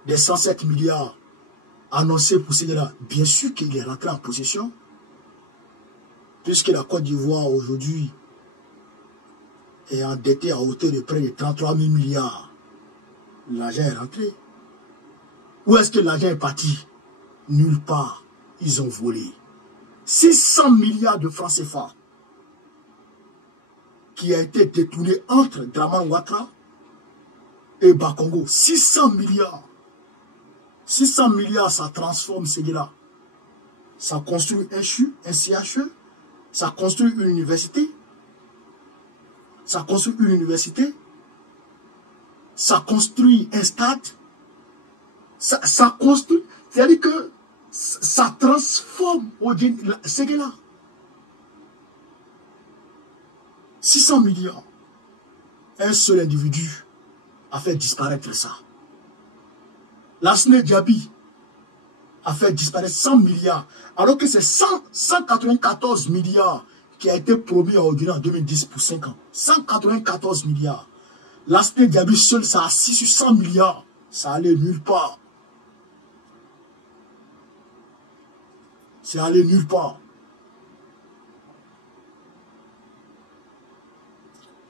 des 107 milliards annoncés pour Séguéla? Bien sûr qu'il est rentré en possession. Puisque la Côte d'Ivoire aujourd'hui est endettée à hauteur de près de 33 000 milliards. L'argent est rentré. Où est-ce que l'argent est parti? Nulle part. Ils ont volé. 600 milliards de francs CFA qui a été détourné entre Dramane Ouattara et Bakongo. 600 milliards. 600 milliards, ça transforme Séguéla. Ça construit un CHU, un CHE. Ça construit une université. Ça construit une université. Ça construit un stade. Ça construit. C'est-à-dire que ça transforme Séguéla. 600 milliards. Un seul individu a fait disparaître ça. Lassana Diaby a fait disparaître 100 milliards. Alors que c'est 194 milliards qui a été promis à Guinée en 2010 pour 5 ans. 194 milliards. Lassana Diaby seul, ça a assis sur 100 milliards. Ça allait nulle part. C'est allé nulle part.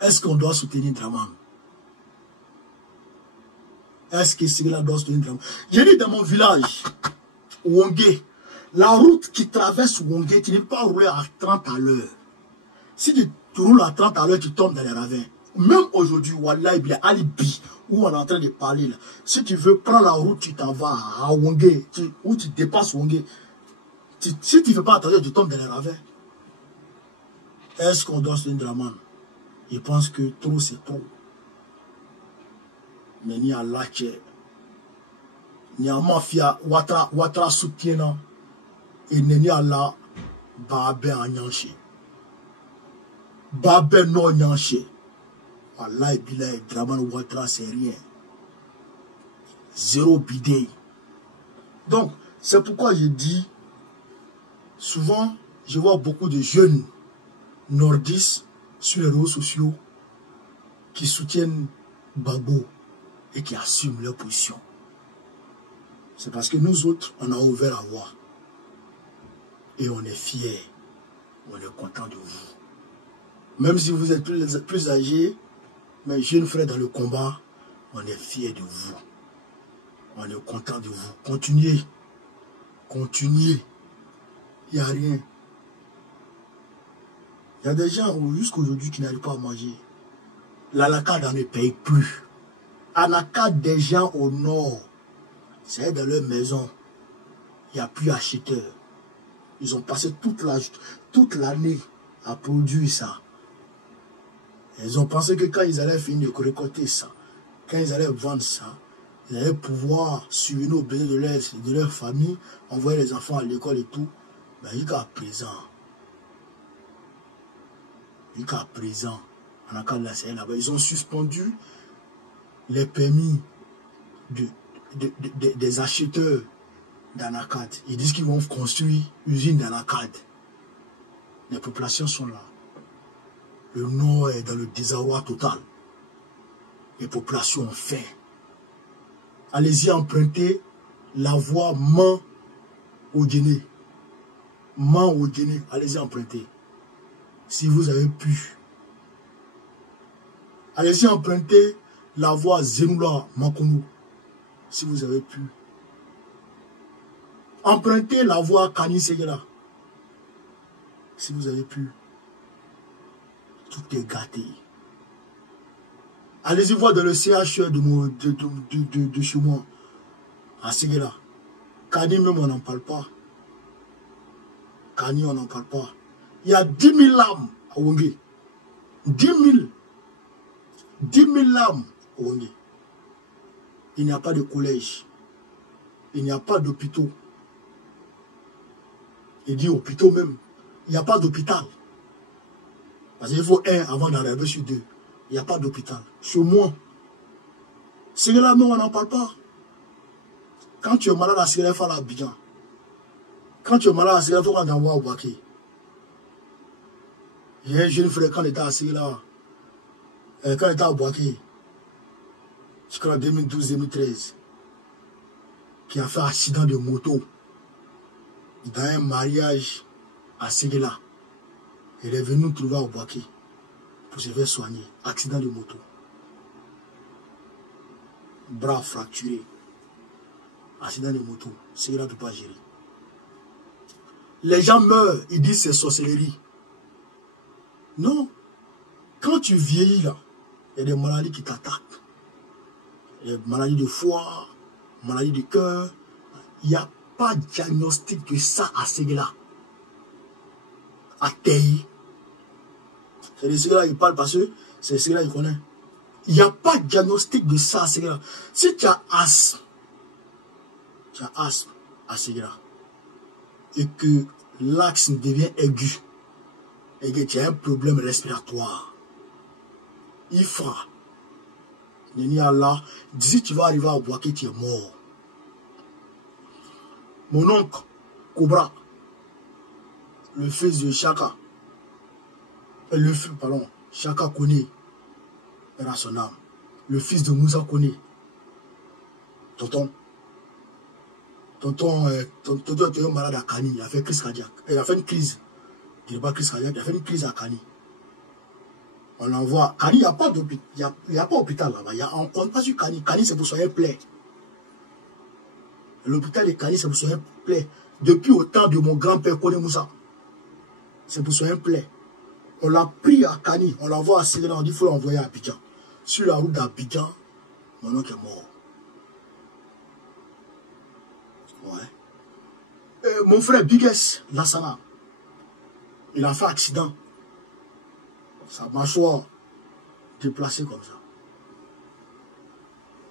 Est-ce qu'on doit soutenir Dramane? Est-ce que Séguéla doit soutenir Dramane? J'ai dit dans mon village, Wongé, la route qui traverse Wongé, tu n'es pas roulé à 30 à l'heure. Si tu roules à 30 à l'heure, tu tombes dans les ravins. Même aujourd'hui, Wallahi, il y a Alibi, où on est en train de parler là. Si tu veux prendre la route, tu t'en vas à Wongé, où tu dépasses Wongé. Si tu ne fais pas attention, tu tombes dans les ravins. Est-ce qu'on doit soutenir Dramane? Je pense que trop, c'est trop. Neni a lache. Ni a mafia watra soutiena. Et neni a la babe a nyanche. Babe no nyanche. Allah bilay Draman Ouattara c'est rien. Zéro bidé. Donc, c'est pourquoi je dis, souvent, je vois beaucoup de jeunes nordistes sur les réseaux sociaux qui soutiennent Gbagbo et qui assument leur position. C'est parce que nous autres, on a ouvert la voie. Et on est fiers. On est content de vous. Même si vous êtes plus âgés, mes jeunes frères dans le combat, on est fiers de vous. On est content de vous. Continuez. Continuez. Il n'y a rien. Il y a des gens jusqu'à aujourd'hui qui n'arrivent pas à manger. L'anacade ne paye plus. Anacade des gens au nord, c'est dans leur maison. Il n'y a plus acheteurs. Ils ont passé toute l'année à produire ça. Ils ont pensé que quand ils allaient finir de récolter ça, quand ils allaient vendre ça, ils allaient pouvoir suivre nos besoins de leur famille, envoyer les enfants à l'école et tout. Mais jusqu'à présent, ils ont suspendu les permis des acheteurs d'anacade. Ils disent qu'ils vont construire une usine d'anacade. Les populations sont là. Le nord est dans le désarroi total. Les populations ont faim. Allez-y emprunter la voie Man-Odjéné. Man-Odjéné, allez-y emprunter. Si vous avez pu. Allez-y emprunter la voie Zenoula-Makonou. Si vous avez pu. Empruntez la voie Kani-Séguéla. Si vous avez pu. Tout est gâté. Allez-y voir dans le CHE de chez moi. À Séguéla. Kani même on n'en parle pas. Kani on n'en parle pas. Il y a 10 000 âmes à Wongé. 10 000. 10 000 âmes à Wongé. Il n'y a pas de collège. Il n'y a pas d'hôpitaux. Il dit hôpitaux même. Il n'y a pas d'hôpital. Parce qu'il faut un avant d'arriver sur deux. Il n'y a pas d'hôpital. Chez moi. C'est là, non, on n'en parle pas. Quand tu es malade à Séguéla, il faut aller à Abidjan. Quand tu es malade à Séguéla, il faut aller à Ouaké. J'ai un jeune frère quand il était à Séguéla. Quand il était à Ouaké. Je crois en 2012-2013. Qui a fait un accident de moto. Dans un mariage à Séguéla. Il est venu nous trouver à Ouaké pour se faire soigner. Accident de moto. Bras fracturé. Accident de moto. Séguéla ne peut pas gérer. Les gens meurent, ils disent c'est sorcellerie. Non. Quand tu vieillis là, il y a des maladies qui t'attaquent. Les maladies de foie, maladies de cœur. Il n'y a pas de diagnostic de ça à Séguéla. À Taï. C'est de Séguéla il parle parce que c'est Séguéla il connaît. Il n'y a pas de diagnostic de ça à Séguéla. Si tu as asthme à Séguéla et que l'axe devient aigu et que tu as un problème respiratoire, il fera. Neni Allah, d'ici tu vas arriver à Ouaké, tu es mort. Mon oncle, Cobra, le fils de Chaka, Chaka Kone, era son âme, le fils de Moussa Kone, tonton était malade à Kani, il a fait crise cardiaque, il a fait une crise, il n'a pas crise cardiaque, il a fait une crise à Kani. On l'envoie, Kani, il n'y a pas d'hôpital, il n'y a pas d'hôpital là-bas, on ne compte pas sur Kani, Kani c'est pour soigner plaie. L'hôpital de Kani c'est pour soigner plaie. Depuis au temps de mon grand-père Kone Moussa, c'est pour soigner plaie. On l'a pris à Kani, on l'envoie à Séguéla, on dit qu'il faut l'envoyer à Abidjan. Sur la route d'Abidjan, mon oncle est mort. Ouais. Mon frère Bigues Lassana, il a fait accident. Sa mâchoire déplacée comme ça.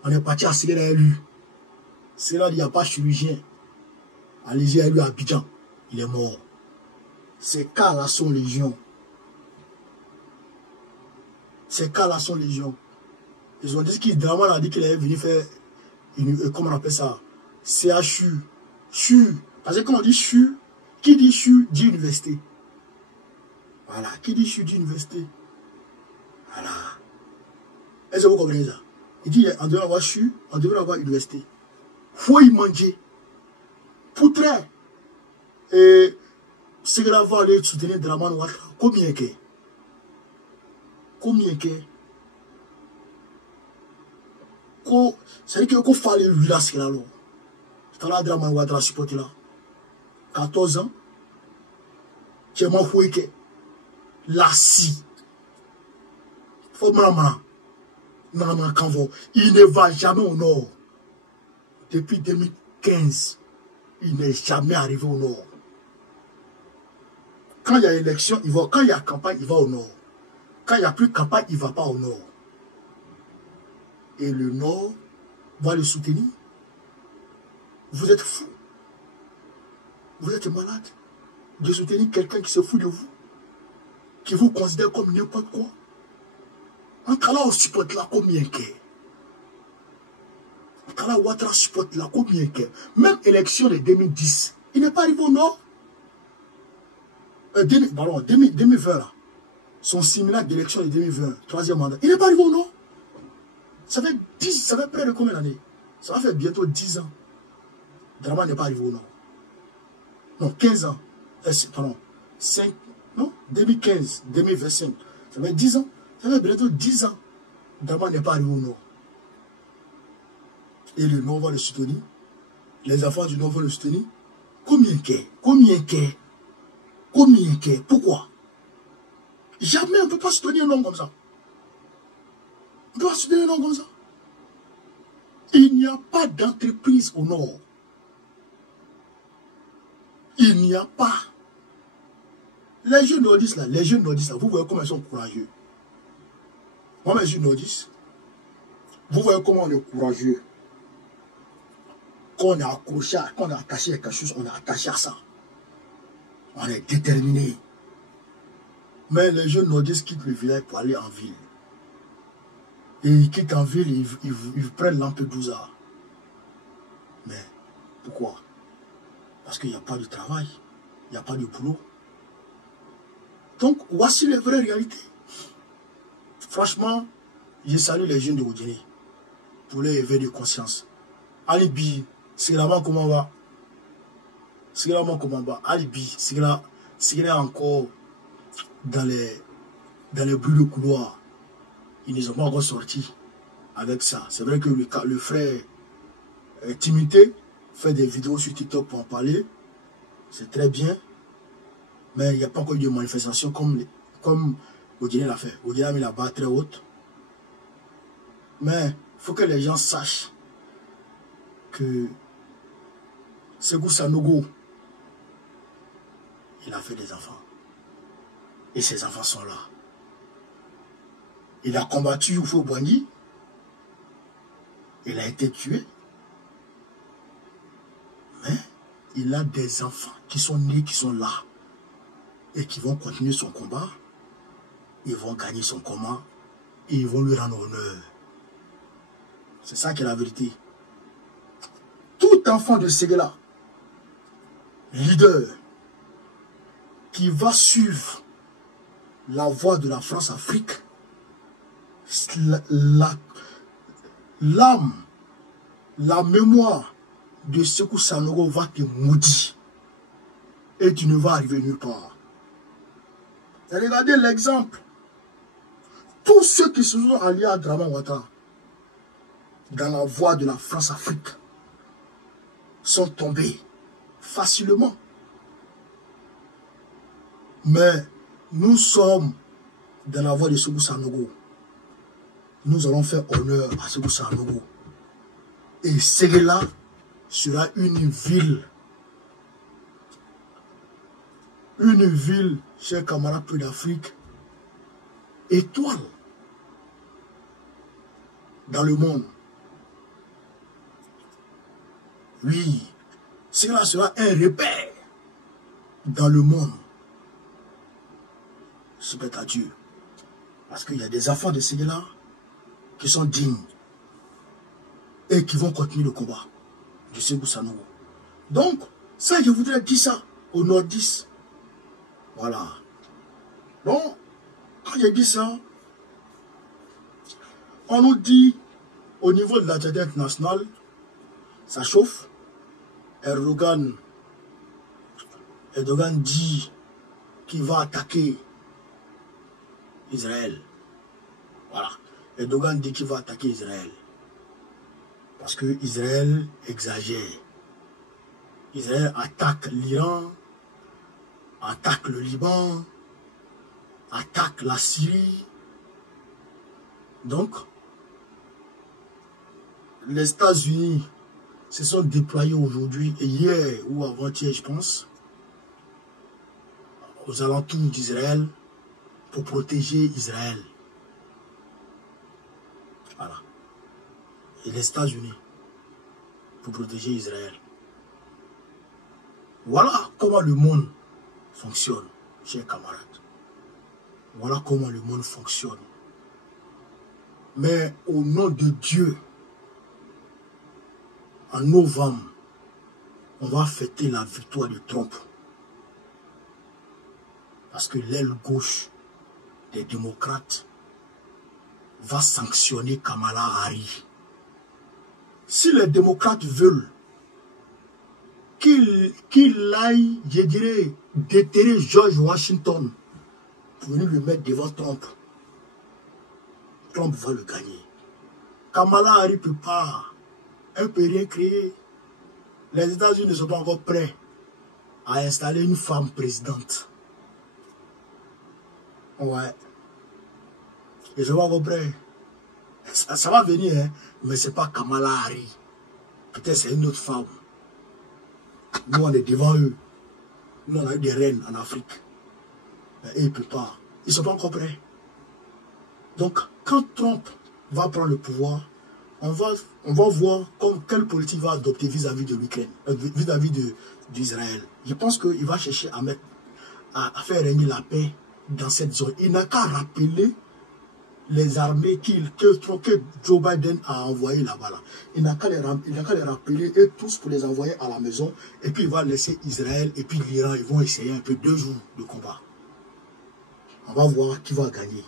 On est parti à Séguéla élu. Séguéla dit, il n'y a pas de chirurgien. Allez-y, élu à Abidjan. Il est mort. Ces cas-là sont légion. Ces cas-là sont légion. Ils ont dit qu'il a dit qu'il allait venir faire comment on appelle ça? CHU. CHU. Parce que quand on dit CHU, qui dit CHU dit université. Voilà. Qui dit CHU dit université. Voilà. Est-ce que vous comprenez ça? Il dit on devrait avoir CHU, on devrait avoir université. Faut y manger. Poutre. Et c'est grave va aller soutenir Dramane Ouattara. Combien que? Combien que? C'est-à-dire qu'il faut aller lui là, c'est là. C'est là Dramane Ouattara supporter là. 14 ans. Tu m'as foué que. Lassi. Faut maman. Maman Kanvo. Il ne va jamais au nord. Depuis 2015. Il n'est jamais arrivé au nord. Quand il y a élection, il va. Quand il y a campagne, il va au nord. Quand il n'y a plus de campagne, il ne va pas au nord. Et le nord va le soutenir. Vous êtes fou. Vous êtes malade de soutenir quelqu'un qui se fout de vous. Qui vous considère comme n'importe quoi. En cas là, on supporte là combien qu'est. En cas là, Ouattara supporte là combien qu'est. Même élection de 2010, il n'est pas arrivé au nord. 2020 là. Son simulaire d'élection de 2020, troisième mandat, il n'est pas arrivé au nord. Ça fait près de combien d'années? Ça va faire bientôt 10 ans. Dramane n'est pas arrivé au nord. Non, 15 ans. Pardon, 5, non, 2015, 2025. Ça fait 10 ans. Ça fait bientôt 10 ans. Dramane n'est pas arrivé au nord. Et le nord va le soutenir. Les enfants du nord vont le soutenir. Combien qu'est? Combien qu'est? Combien qu'est? Pourquoi? Jamais on ne peut pas soutenir un homme comme ça. On ne peut pas soutenir un homme comme ça. Il n'y a pas d'entreprise au nord. Il n'y a pas. Les jeunes nordistes là, vous voyez comment ils sont courageux. Moi, mes jeunes nordistes, vous voyez comment on est courageux. Quand on est accroché, quand on est attaché à quelque chose, on est attaché à ça. On est déterminé. Mais les jeunes nordistes quittent le village pour aller en ville. Et ils quittent en ville, ils prennent Lampedusa. Mais pourquoi? Parce qu'il n'y a pas de travail, il n'y a pas de boulot. Donc, voici les vraies réalités. Franchement, je salue les jeunes de Oudjini pour leur éveil de conscience. Alibi, c'est là-bas comment on va. C'est là-bas comment on va. Alibi, c'est là encore dans les bruits de couloir. Ils ne sont pas encore sortis avec ça. C'est vrai que le frère Timothée fait des vidéos sur TikTok pour en parler. C'est très bien. Mais il n'y a pas encore eu de manifestation comme Oudjini l'a fait. Oudjini a mis la barre très haute. Mais il faut que les gens sachent que Sékou Sanogo, il a fait des enfants. Et ses enfants sont là. Il a combattu Oufo Boigny. Il a été tué. Mais il a des enfants qui sont nés, qui sont là. Et qui vont continuer son combat. Ils vont gagner son combat. Et ils vont lui rendre honneur. C'est ça qui est la vérité. Tout enfant de Séguéla, leader, qui va suivre la voie de la France-Afrique, l'âme, la mémoire de Sékou Sanogo va te maudire. Et tu ne vas arriver nulle part. Et regardez l'exemple. Tous ceux qui se sont alliés à Dramane Ouattara dans la voie de la France-Afrique sont tombés facilement. Mais nous sommes dans la voie de Sékou Sanogo. Nous allons faire honneur à Sékou Sanogo. Et Séguéla sera une ville, chers camarades peu d'Afrique, étoile dans le monde. Oui, cela sera un repère dans le monde. Super à Dieu. Parce qu'il y a des enfants de ceux-là qui sont dignes et qui vont continuer le combat de Sékou Sanogo. Donc, ça, je voudrais dire ça au nordistes. Voilà. Donc, quand je dis ça, on nous dit, au niveau de la société internationale, ça chauffe. Erdogan dit qu'il va attaquer Israël. Voilà. Erdogan dit qu'il va attaquer Israël. Parce que Israël exagère. Israël attaque l'Iran, attaque le Liban, attaque la Syrie. Donc, les États-Unis se sont déployés aujourd'hui, et hier ou avant-hier, je pense, aux alentours d'Israël, pour protéger Israël. Voilà. Et les États-Unis, pour protéger Israël. Voilà comment le monde fonctionne, chers camarades. Voilà comment le monde fonctionne. Mais au nom de Dieu, en novembre, on va fêter la victoire de Trump. Parce que l'aile gauche des démocrates va sanctionner Kamala Harris. Si les démocrates veulent qu'il aille, je dirais, déterrer George Washington pour venir le mettre devant Trump, Trump va le gagner. Kamala Harris ne peut pas. Elle ne peut rien créer. Les États-Unis ne sont pas encore prêts à installer une femme présidente. Ouais. Ils ne sont pas encore prêts. Ça va venir, hein? Mais ce n'est pas Kamala Harris. Peut-être c'est une autre femme. Nous, on est devant eux. Nous, on a eu des reines en Afrique. Mais eux, ils ne peuvent pas. Ils ne sont pas encore prêts. Donc, quand Trump va prendre le pouvoir, on va voir quelle politique va adopter vis-à-vis de l'Ukraine, vis-à-vis d'Israël. Je pense qu'il va chercher à faire régner la paix dans cette zone. Il n'a qu'à rappeler les armées que Joe Biden a envoyées là-bas. Là. Il n'a qu'à les rappeler et tous pour les envoyer à la maison. Et puis il va laisser Israël et puis l'Iran. Ils vont essayer un peu 2 jours de combat. On va voir qui va gagner.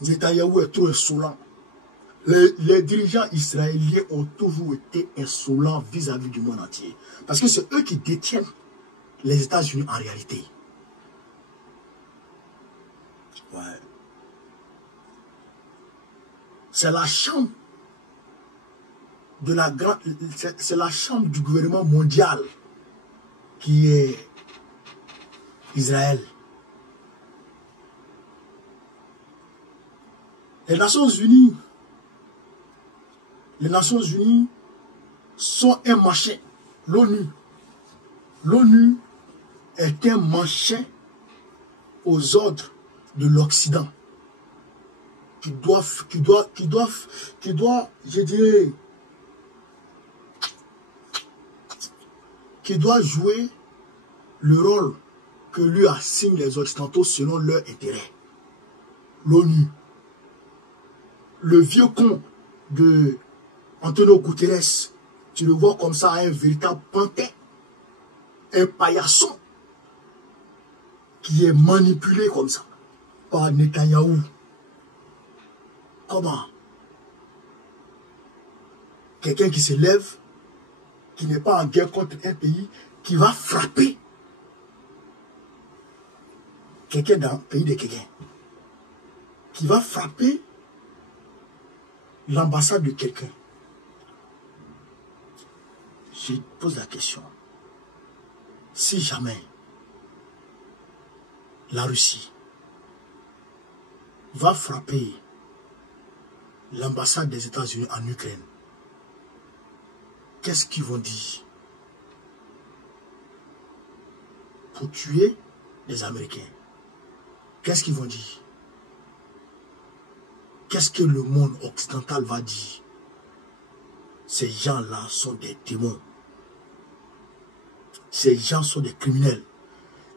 Netanyahou est trop insolent. Les dirigeants israéliens ont toujours été insolents vis-à-vis du monde entier. Parce que c'est eux qui détiennent les États-Unis en réalité. Ouais. C'est la chambre de la grande... C'est la chambre du gouvernement mondial qui est Israël. Les Nations Unies sont un machin. L'ONU est un machin aux ordres de l'Occident. Qui doit, je dirais, qui doit jouer le rôle que lui assignent les Occidentaux selon leur intérêt. L'ONU. Le vieux con de Antonio Guterres, tu le vois comme ça, un véritable pantin, un paillasson qui est manipulé comme ça par Netanyahou. Comment? Quelqu'un qui se lève, qui n'est pas en guerre contre un pays, qui va frapper quelqu'un dans le pays de quelqu'un, qui va frapper l'ambassade de quelqu'un. Je pose la question. Si jamais la Russie va frapper l'ambassade des États-Unis en Ukraine, qu'est-ce qu'ils vont dire? Pour tuer les Américains. Qu'est-ce qu'ils vont dire? Qu'est-ce que le monde occidental va dire? Ces gens-là sont des démons. Ces gens sont des criminels.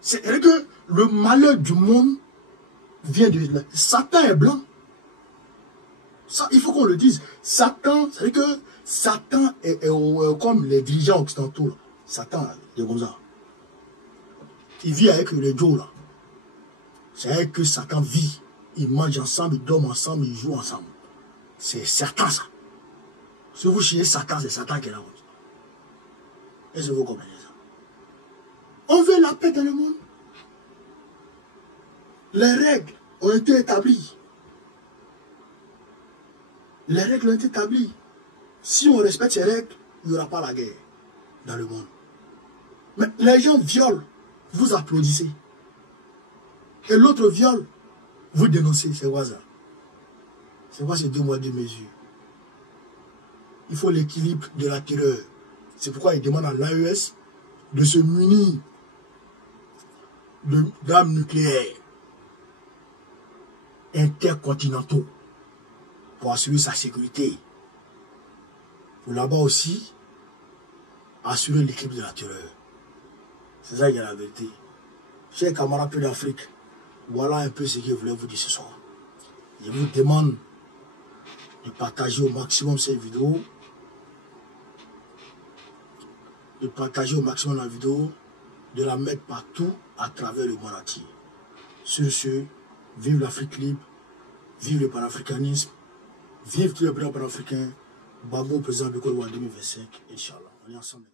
C'est-à-dire que le malheur du monde vient de... Satan est blanc. Ça, il faut qu'on le dise. Satan, c'est-à-dire que Satan est comme les dirigeants occidentaux. Là. Satan, il est comme ça. Il vit avec les Joe là. C'est avec que Satan vit. Ils mangent ensemble, ils dorment ensemble, ils jouent ensemble. C'est Satan ça. Si vous chiez Satan, c'est Satan qui est là. Est-ce que vous comprenez ça? On veut la paix dans le monde. Les règles ont été établies. Les règles ont été établies. Si on respecte ces règles, il n'y aura pas la guerre dans le monde. Mais les gens violent, vous applaudissez. Et l'autre viole, vous dénoncez. C'est quoi ça? C'est quoi ces deux mois de mesure? Il faut l'équilibre de la terreur. C'est pourquoi il demande à l'AES de se munir d'armes nucléaires intercontinentaux pour assurer sa sécurité. Pour là-bas aussi, assurer l'équilibre de la terreur. C'est ça qui est la vérité. Chers camarades d'Afrique, voilà un peu ce que je voulais vous dire ce soir. Je vous demande de partager au maximum cette vidéo. De partager au maximum la vidéo. De la mettre partout à travers le monde entier. Sur ce, vive l'Afrique libre. Vive le panafricanisme. Vive tous les présidents panafricains. Babo président de Côte d'Ivoire 2025. Inch'Allah. On est ensemble.